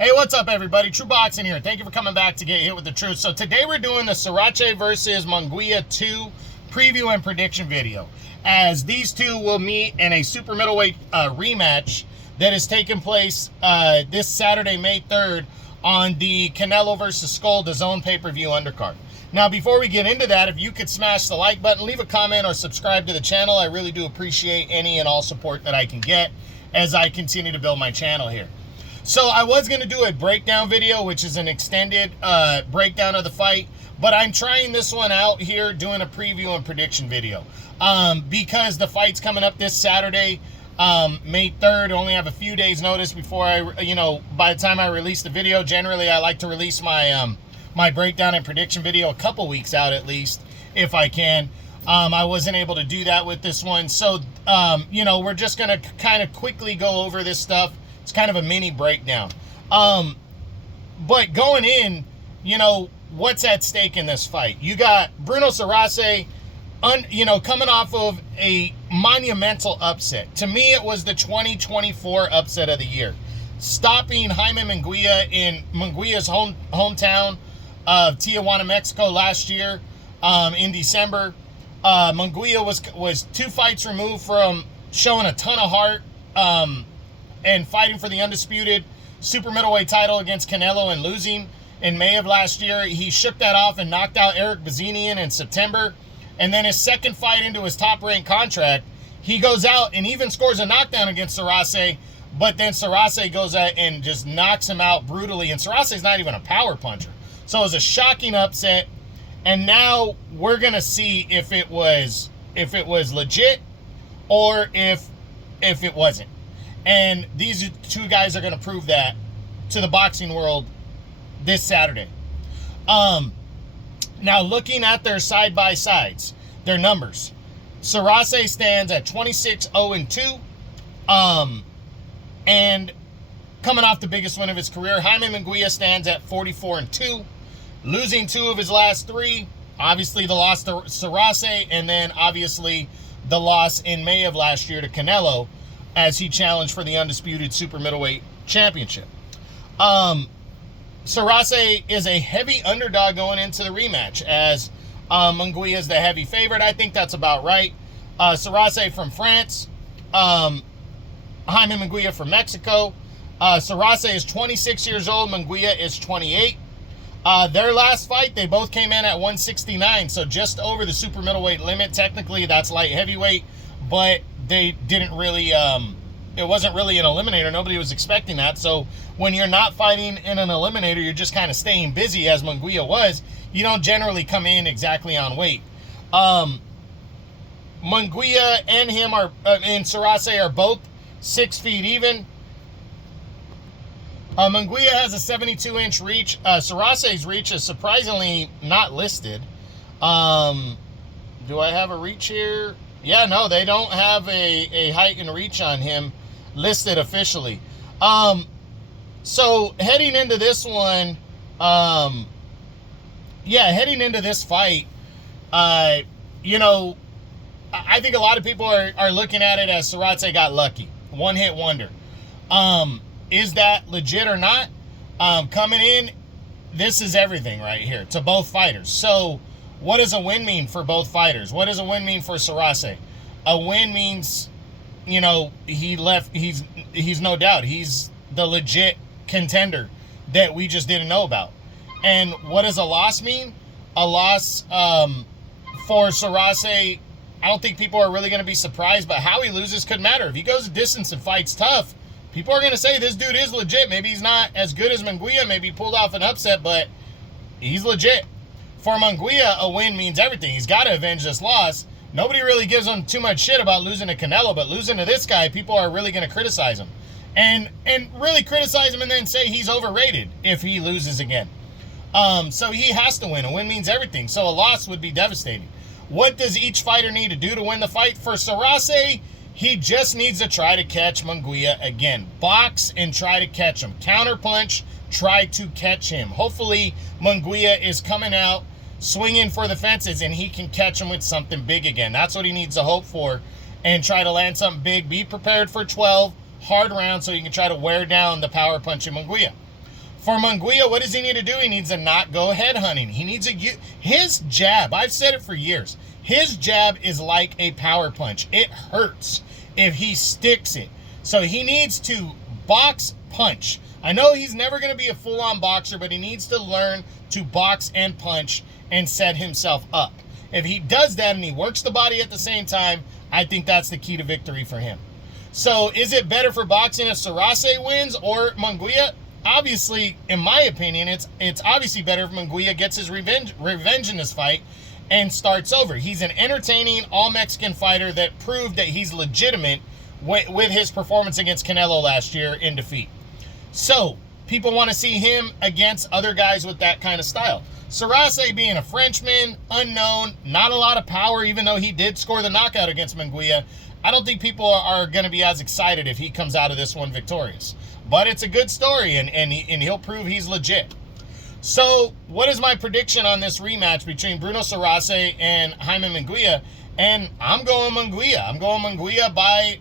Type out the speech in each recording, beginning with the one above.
Hey, what's up, everybody? True Boxing here. Thank you for coming back to get hit with the truth. So today we're doing the Surace versus Munguia 2 preview and prediction video, as these two will meet in a super middleweight rematch that is taking place this Saturday, May 3rd, on the Canelo versus Skull DAZN pay-per-view undercard. Now, before we get into that, if you could smash the like button, leave a comment, or subscribe to the channel, I really do appreciate any and all support that I can get as I continue to build my channel here. So I was going to do a breakdown video, which is an extended breakdown of the fight, but I'm trying this one out here, doing a preview and prediction video, because the fight's coming up this Saturday, May 3rd. I only have a few days notice before by the time I release the video. Generally, I like to release my my breakdown and prediction video a couple weeks out at least, if I can. I wasn't able to do that with this one, so we're just going to kind of quickly go over this stuff. It's kind of a mini breakdown. But going in, what's at stake in this fight? You got Bruno Surace, coming off of a monumental upset. To me, it was the 2024 upset of the year. Stopping Jaime Munguia in Munguia's hometown of Tijuana, Mexico last year in December. Munguia was 2 fights removed from showing a ton of heart and fighting for the undisputed super middleweight title against Canelo and losing in May of last year. He shook that off and knocked out Eric Bazinian in September. And then his second fight into his top-ranked contract, he goes out and even scores a knockdown against Surace, but then Surace goes out and just knocks him out brutally. And Surace's not even a power puncher. So it was a shocking upset. And now we're going to see if it was legit or if it wasn't. And these two guys are going to prove that to the boxing world this Saturday. Now, looking at their side-by-sides, their numbers, Surace stands at 26-0-2, and coming off the biggest win of his career. Jaime Munguia stands at 44-2, losing 2 of his last 3. Obviously, the loss to Surace, and then obviously the loss in May of last year to Canelo, as he challenged for the undisputed super middleweight championship. Surace is a heavy underdog going into the rematch, as Munguia is the heavy favorite. I think that's about right. Surace from France, Jaime Munguia from Mexico. Surace is 26 years old, Munguia is 28. Their last fight, they both came in at 169, so just over the super middleweight limit. Technically, that's light heavyweight, but they didn't really, it wasn't really an eliminator. Nobody was expecting that. So when you're not fighting in an eliminator, you're just kind of staying busy, as Munguia was. You don't generally come in exactly on weight. Munguia and him and Surace are both 6 feet even. Munguia has a 72-inch reach. Surace's reach is surprisingly not listed. Do I have a reach here? Yeah, no, they don't have a height and reach on him listed officially. So heading into this one, heading into this fight, I think a lot of people are looking at it as Surace got lucky. One-hit wonder. Is that legit or not? Coming in, this is everything right here to both fighters. So what does a win mean for both fighters? What does a win mean for Surace? A win means, he's no doubt, he's the legit contender that we just didn't know about. And what does a loss mean? A loss for Surace, I don't think people are really going to be surprised, but how he loses could matter. If he goes a distance and fights tough, people are going to say this dude is legit. Maybe he's not as good as Munguia, maybe he pulled off an upset, but he's legit. For Munguia, a win means everything. He's got to avenge this loss. Nobody really gives him too much shit about losing to Canelo, but losing to this guy, people are really going to criticize him. And really criticize him and then say he's overrated if he loses again. So he has to win. A win means everything. So a loss would be devastating. What does each fighter need to do to win the fight? For Surace, he just needs to try to catch Munguia again. Box and try to catch him. Counterpunch, try to catch him. Hopefully, Munguia is coming out swinging for the fences and he can catch him with something big again. That's what he needs to hope for, and try to land something big. Be prepared for 12 hard rounds so you can try to wear down the power punch in Munguia. For Munguia, what does he need to do? He needs to not go head hunting. He needs his jab. I've said it for years. His jab is like a power punch. It hurts if he sticks it. So he needs to box punch. I know he's never going to be a full-on boxer, but he needs to learn to box and punch and set himself up. If he does that and he works the body at the same time, I think that's the key to victory for him. So is it better for boxing if Surace wins or Munguia? Obviously, in my opinion, it's obviously better if Munguia gets his revenge in this fight and starts over. He's an entertaining all-Mexican fighter that proved that he's legitimate with his performance against Canelo last year in defeat. So people want to see him against other guys with that kind of style. Surace being a Frenchman, unknown, not a lot of power, even though he did score the knockout against Munguia, I don't think people are going to be as excited if he comes out of this one victorious. But it's a good story, and he'll prove he's legit. So what is my prediction on this rematch between Bruno Surace and Jaime Munguia? And I'm going Munguia. I'm going Munguia by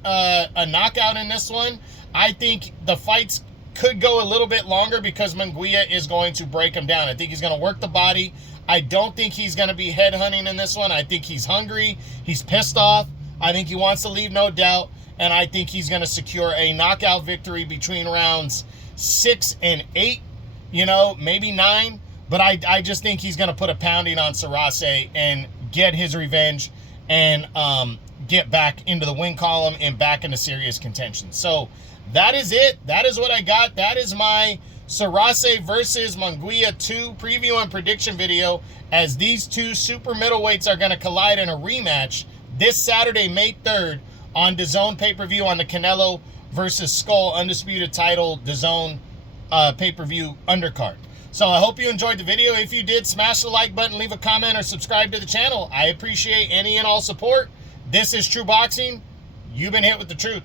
a knockout in this one. I think the fights could go a little bit longer because Munguia is going to break him down. I think he's going to work the body. I don't think he's going to be head hunting in this one. I think he's hungry. He's pissed off. I think he wants to leave no doubt. And I think he's going to secure a knockout victory between rounds 6 and 8, you know, maybe 9. But I just think he's going to put a pounding on Surace and get his revenge and get back into the win column and back into serious contention. So that is it. That is what I got. That is my Surace versus Munguia 2 preview and prediction video, as these two super middleweights are going to collide in a rematch this Saturday, May 3rd, on DAZN pay-per-view on the Canelo versus Skull undisputed title DAZN pay-per-view undercard. So I hope you enjoyed the video. If you did, smash the like button, leave a comment, or subscribe to the channel. I appreciate any and all support. This is True Boxing. You've been hit with the truth.